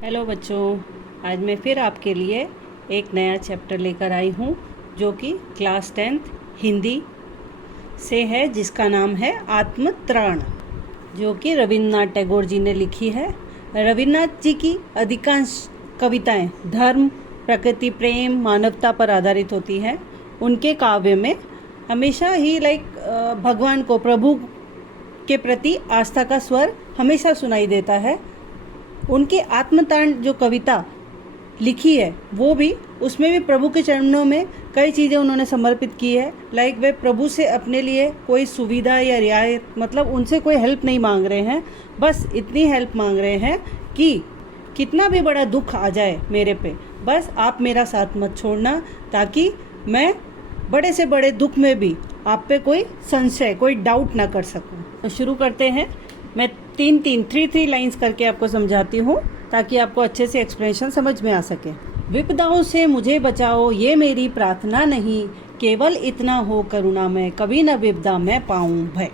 Hello बच्चों, आज मैं फिर आपके लिए एक नया चैप्टर लेकर आई हूँ जो कि क्लास 10th हिंदी से है, जिसका नाम है आत्मत्राण, जो कि रविन्द्रनाथ टैगोर जी ने लिखी है। रविन्द्रनाथ जी की अधिकांश कविताएं धर्म, प्रकृति, प्रेम, मानवता पर आधारित होती हैं। उनके काव्य में हमेशा ही भगवान को, प्रभु के प्रति आस्था का स्वर हमेशा सुनाई देता है। उनकी आत्मताण जो कविता लिखी है वो भी, उसमें भी प्रभु के चरणों में कई चीज़ें उन्होंने समर्पित की है। वे प्रभु से अपने लिए कोई सुविधा या रियायत, मतलब उनसे कोई हेल्प नहीं मांग रहे हैं, बस इतनी हेल्प मांग रहे हैं कि कितना भी बड़ा दुख आ जाए मेरे पे, बस आप मेरा साथ मत छोड़ना, ताकि मैं बड़े से बड़े दुख में भी आप पे कोई संशय, कोई डाउट ना कर सकूं। तो शुरू करते हैं। मैं थ्री लाइंस करके आपको समझाती हूँ ताकि आपको अच्छे से एक्सप्लेनेशन समझ में आ सके। विपदाओं से मुझे बचाओ, ये मेरी प्रार्थना नहीं, केवल इतना हो करुणा में, कभी न विपदा मैं पाऊं भय।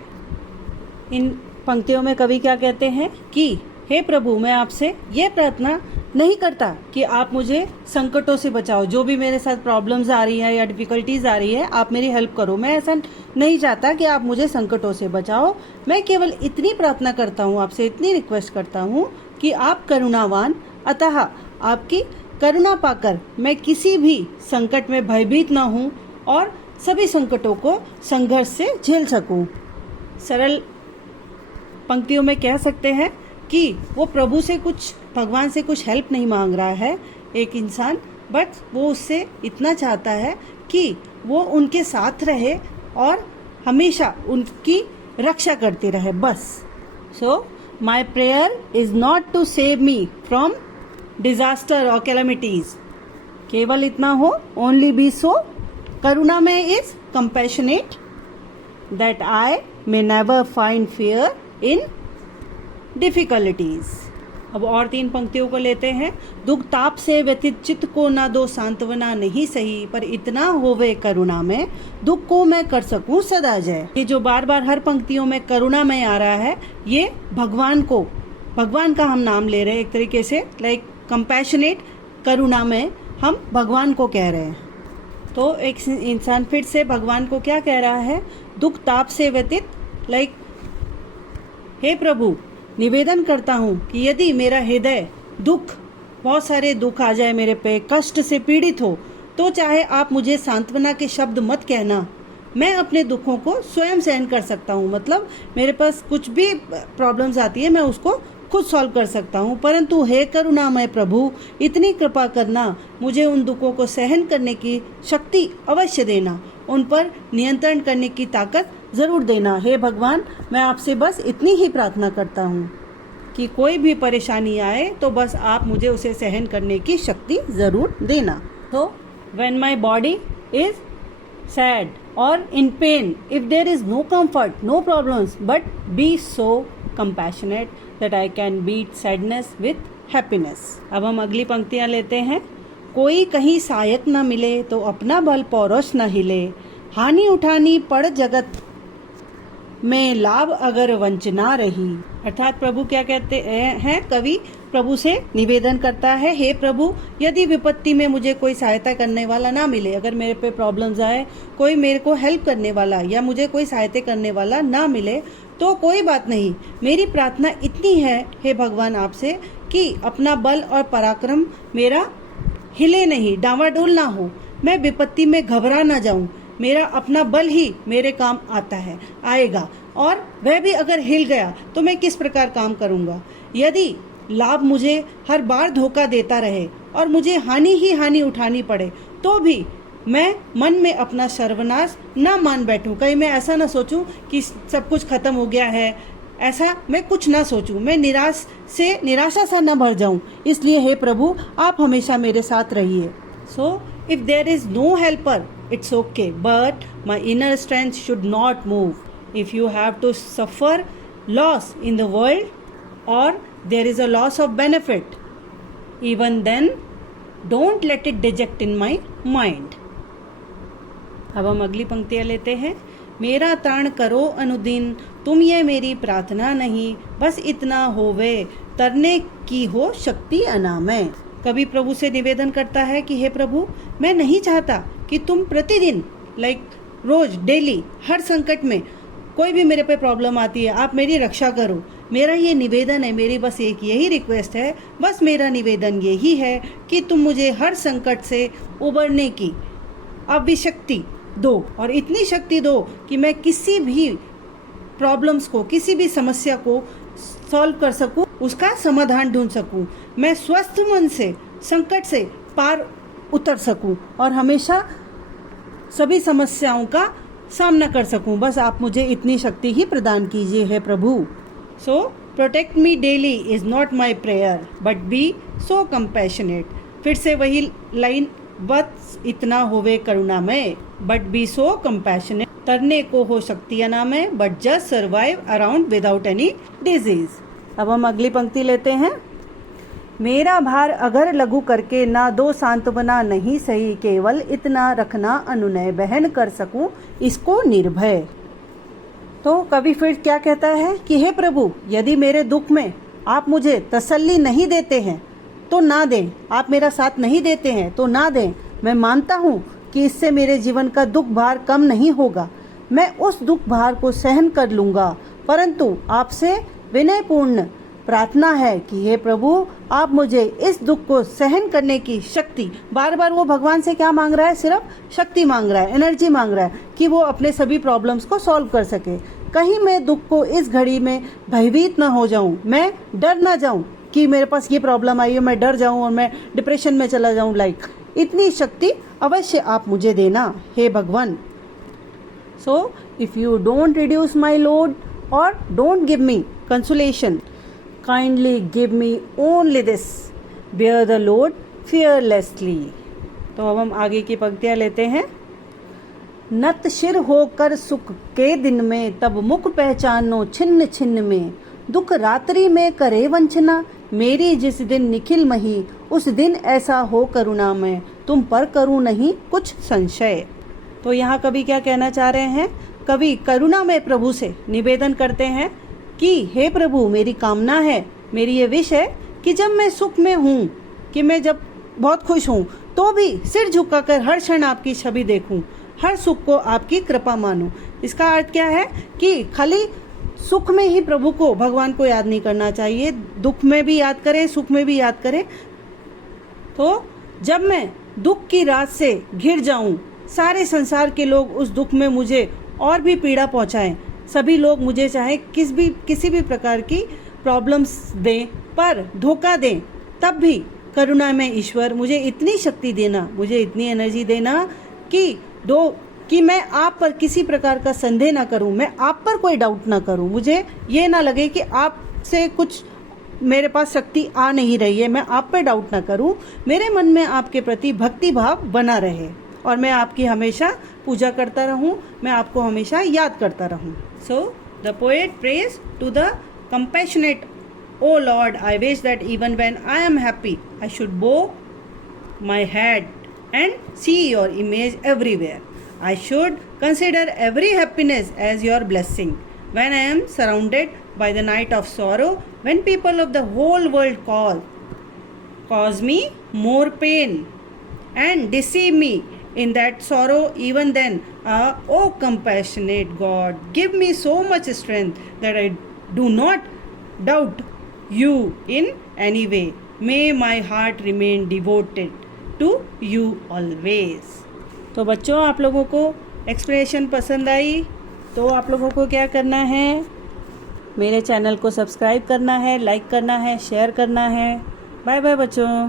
इन पंक्तियों में कवि क्या कहते हैं कि हे प्रभु, मैं आपसे ये प्रार्थना नहीं करता कि आप मुझे संकटों से बचाओ, जो भी मेरे साथ प्रॉब्लम्स आ रही है या डिफिकल्टीज आ रही है, आप मेरी हेल्प करो। मैं ऐसा नहीं चाहता कि आप मुझे संकटों से बचाओ। मैं केवल इतनी प्रार्थना करता हूँ, आपसे इतनी रिक्वेस्ट करता हूँ कि आप करुणावान, अतः आपकी करुणा पाकर मैं किसी भी संकट में भयभीत ना हूँ और सभी संकटों को संघर्ष से झेल सकूँ। सरल पंक्तियों में कह सकते हैं कि वो प्रभु से कुछ, भगवान से कुछ हेल्प नहीं मांग रहा है एक इंसान, बट वो उससे इतना चाहता है कि वो उनके साथ रहे और हमेशा उनकी रक्षा करते रहे, बस। So my prayer is not to save me from disaster और कैलेमिटीज, केवल इतना हो, ओनली बी सो करुणा में is compassionate, that I may never find fear in difficulties. अब और 3 पंक्तियों को लेते हैं। दुख ताप से व्यथित चित्त को ना दो सांत्वना, नहीं सही पर इतना होवे करुणा में, दुख को मैं कर सकूं सदा जय। ये जो बार बार हर पंक्तियों में करुणा में आ रहा है, ये भगवान का हम नाम ले रहे हैं एक तरीके से, कंपैशनेट, करुणा में हम भगवान को कह रहे हैं। तो एक इंसान फिर से भगवान को क्या कह रहा है, दुख ताप से व्यतीत, हे प्रभु, निवेदन करता हूँ कि यदि मेरा हृदय बहुत सारे दुख आ जाए मेरे पे, कष्ट से पीड़ित हो, तो चाहे आप मुझे सांत्वना के शब्द मत कहना, मैं अपने दुखों को स्वयं सहन कर सकता हूँ। मतलब मेरे पास कुछ भी प्रॉब्लम्स आती है, मैं उसको खुद सॉल्व कर सकता हूँ, परंतु हे करुणामय प्रभु, इतनी कृपा करना, मुझे उन दुखों को सहन करने की शक्ति अवश्य देना, उन पर नियंत्रण करने की ताकत जरूर देना। हे भगवान, मैं आपसे बस इतनी ही प्रार्थना करता हूँ कि कोई भी परेशानी आए तो बस आप मुझे उसे सहन करने की शक्ति जरूर देना। तो when my body is sad और in pain, if there is no comfort, no problems, but be so compassionate that I can beat sadness with happiness. अब हम अगली पंक्तियां लेते हैं। कोई कहीं सहायक न मिले तो अपना बल पौरुष न हिले, हानि उठानी पड़ जगत में, लाभ अगर वंचना रही। अर्थात प्रभु क्या कहते हैं, कवि प्रभु से निवेदन करता है, हे प्रभु, यदि विपत्ति में मुझे कोई सहायता करने वाला ना मिले, अगर मेरे पे प्रॉब्लम्स आए, कोई मेरे को हेल्प करने वाला या मुझे कोई सहायता करने वाला ना मिले, तो कोई बात नहीं, मेरी प्रार्थना इतनी है हे भगवान आपसे कि अपना बल और पराक्रम मेरा हिले नहीं, डावाडोल ना हो, मैं विपत्ति में घबरा ना जाऊं, मेरा अपना बल ही मेरे काम आएगा, और वह भी अगर हिल गया तो मैं किस प्रकार काम करूंगा। यदि लाभ मुझे हर बार धोखा देता रहे और मुझे हानि ही हानि उठानी पड़े, तो भी मैं मन में अपना सर्वनाश ना मान बैठूं। कहीं मैं ऐसा ना सोचूं कि सब कुछ खत्म हो गया है, ऐसा मैं कुछ ना सोचूं, मैं निराशा सा ना भर जाऊं। इसलिए हे प्रभु, आप हमेशा मेरे साथ रहिए। So if there is no helper, it's okay, but my inner strength should not move. If you have to suffer loss in the world or there is a loss of benefit, even then don't let it deject in my mind. अब हम अगली पंक्तियां लेते हैं। मेरा त्राण करो अनुदिन, तुम ये मेरी प्रार्थना नहीं, बस इतना होवे तरने की हो शक्ति अनामय। कभी प्रभु से निवेदन करता है कि हे प्रभु, मैं नहीं चाहता कि तुम प्रतिदिन रोज डेली हर संकट में कोई भी मेरे पे प्रॉब्लम आती है आप मेरी रक्षा करो। मेरा ये निवेदन है, मेरी बस एक यही रिक्वेस्ट है, बस मेरा निवेदन यही है कि तुम मुझे हर संकट से उबरने की अभिशक्ति दो और इतनी शक्ति दो कि मैं किसी भी प्रॉब्लम्स को, किसी भी समस्या को सॉल्व कर सकूं, उसका समाधान ढूंढ सकूं, मैं स्वस्थ मन से संकट से पार उतर सकूं और हमेशा सभी समस्याओं का सामना कर सकूं। बस आप मुझे इतनी शक्ति ही प्रदान कीजिए हे प्रभु। So protect me daily is not my prayer but be so compassionate. फिर से वही लाइन, बस इतना होवे करुणामय बट बी सो कंपैशनेट। तरने को हो शक्ति अनामय but just survive around without any disease. अब हम अगली पंक्ति लेते हैं। मेरा भार अगर लघु करके ना दो सांत्वना नहीं सही, केवल इतना रखना अनुनय बहन कर सकूं इसको निर्भय। तो कवि फिर क्या कहता है कि हे प्रभु, यदि मेरे दुख में आप मुझे तसल्ली नहीं देते हैं तो ना दें, आप मेरा साथ नहीं देते हैं तो ना दें। मैं मानता हूँ कि इससे मेरे जीवन का दुख भार कम नहीं होगा, मैं उस दुख भार को सहन कर लूँगा, परंतु आपसे विनयपूर्ण प्रार्थना है कि हे प्रभु, आप मुझे इस दुख को सहन करने की शक्ति, बार बार वो भगवान से क्या मांग रहा है, सिर्फ शक्ति मांग रहा है, एनर्जी मांग रहा है कि वो अपने सभी प्रॉब्लम्स को सॉल्व कर सके। कहीं मैं दुख को इस घड़ी में भयभीत ना हो जाऊं, मैं डर ना जाऊं कि मेरे पास ये प्रॉब्लम आई है, मैं डर जाऊं और मैं डिप्रेशन में चला जाऊं। इतनी शक्ति अवश्य आप मुझे देना हे भगवान। So if you don't reduce my load और don't give me consolation, kindly give me only this, bear the load fearlessly। तो अब हम आगे की पंक्तियां लेते हैं। नत शिर होकर सुख के दिन में, तब मुख पहचानो छिन्न छिन्न में, दुख रात्रि में करे वंचना, मेरी जिस दिन निखिल मही, उस दिन ऐसा हो करुणा में, तुम पर करूँ नहीं कुछ संशय। तो यहाँ कवि क्या कहना चाह रहे हैं? कवि करुणा में प्रभु से निवेदन करते हैं कि हे प्रभु, मेरी कामना है, मेरी ये विश है कि जब मैं सुख में हूँ, कि मैं जब बहुत खुश हूँ तो भी सिर झुकाकर हर क्षण आपकी छवि देखूँ, हर सुख को आपकी कृपा मानूं। इसका अर्थ क्या है कि खाली सुख में ही प्रभु को, भगवान को याद नहीं करना चाहिए, दुख में भी याद करें, सुख में भी याद करें। तो जब मैं दुख की रात से घिर जाऊं, सारे संसार के लोग उस दुख में मुझे और भी पीड़ा पहुंचाएं, सभी लोग मुझे चाहे किसी भी प्रकार की प्रॉब्लम्स दें, पर धोखा दें, तब भी करुणा में ईश्वर मुझे इतनी शक्ति देना, मुझे इतनी एनर्जी देना कि मैं आप पर किसी प्रकार का संदेह ना करूं, मैं आप पर कोई डाउट ना करूं, मुझे ये ना लगे कि आप से कुछ मेरे पास शक्ति आ नहीं रही है, मैं आप पर डाउट ना करूं, मेरे मन में आपके प्रति भक्ति भाव बना रहे और मैं आपकी हमेशा पूजा करता रहूं, मैं आपको हमेशा याद करता रहूं। So the poet prays to the compassionate, O Lord, I wish that even when I am happy, I should bow my head and see your image everywhere. I should consider every happiness as your blessing. When I am surrounded by the night of sorrow, when people of the whole world cause me more pain and deceive me in that sorrow, even then, O compassionate God, give me so much strength that I do not doubt you in any way. May my heart remain devoted to you always। तो बच्चों, आप लोगों को expression पसंद आई तो आप लोगों को क्या करना है? मेरे चैनल को सब्सक्राइब करना है, लाइक करना है, शेयर करना है। बाय बाय बच्चों।